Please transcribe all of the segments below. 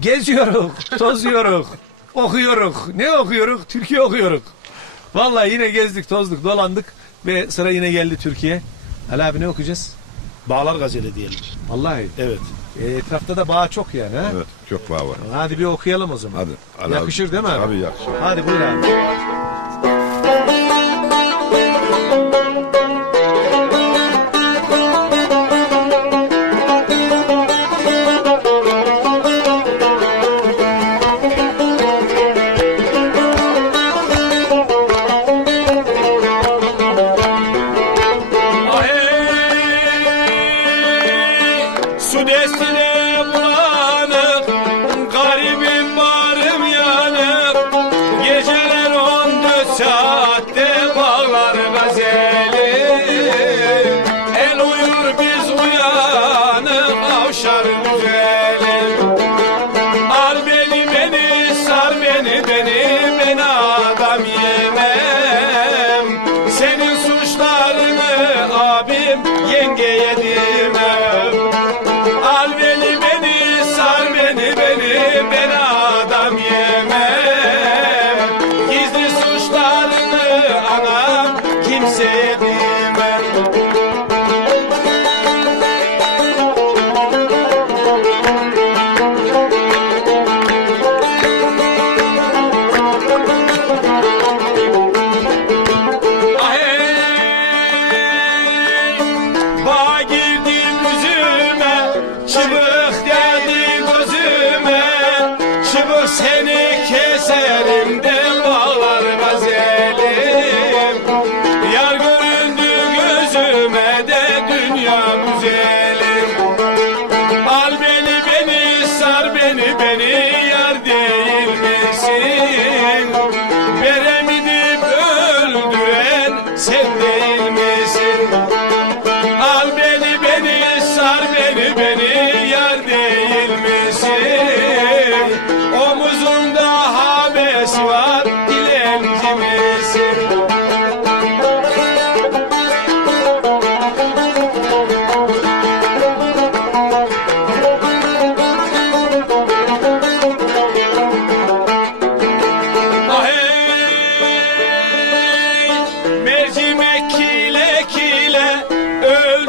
Geziyoruz, tozuyoruz, okuyoruz. Ne okuyoruz? Türkiye okuyoruz. Vallahi yine gezdik, tozduk, dolandık ve sıra yine geldi Türkiye. Ali abi ne okuyacağız? Bağlar gazeli diyelim. Vallahi Evet. e, etrafta da bağ çok yani ha. Evet çok bağ var. Hadi bir okuyalım o zaman. Hadi. Ali Yakışır abi. değil mi abi? Tabii yakışır. Hadi buyur abi. Avşar güzeli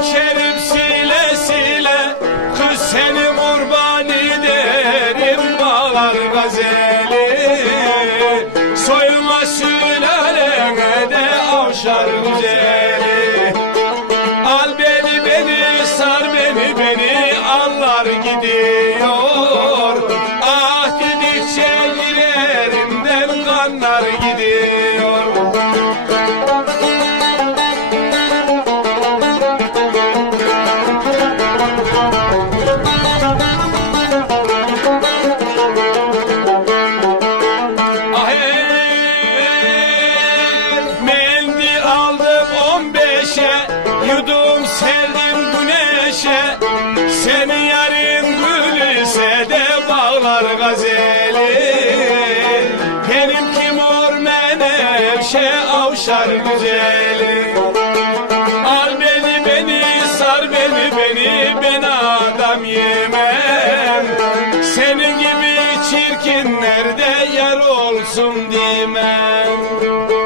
ölçerim sile sile kız seni kurban ederim bağlar gazeli Yudum serdim güneşe Seni yarim gülse de bağlar gazeli. Benimki mor menevşe avşar güzeli. Al beni beni sar beni beni ben adam yemem. Senin gibi çirkinlerde yar olsun demem.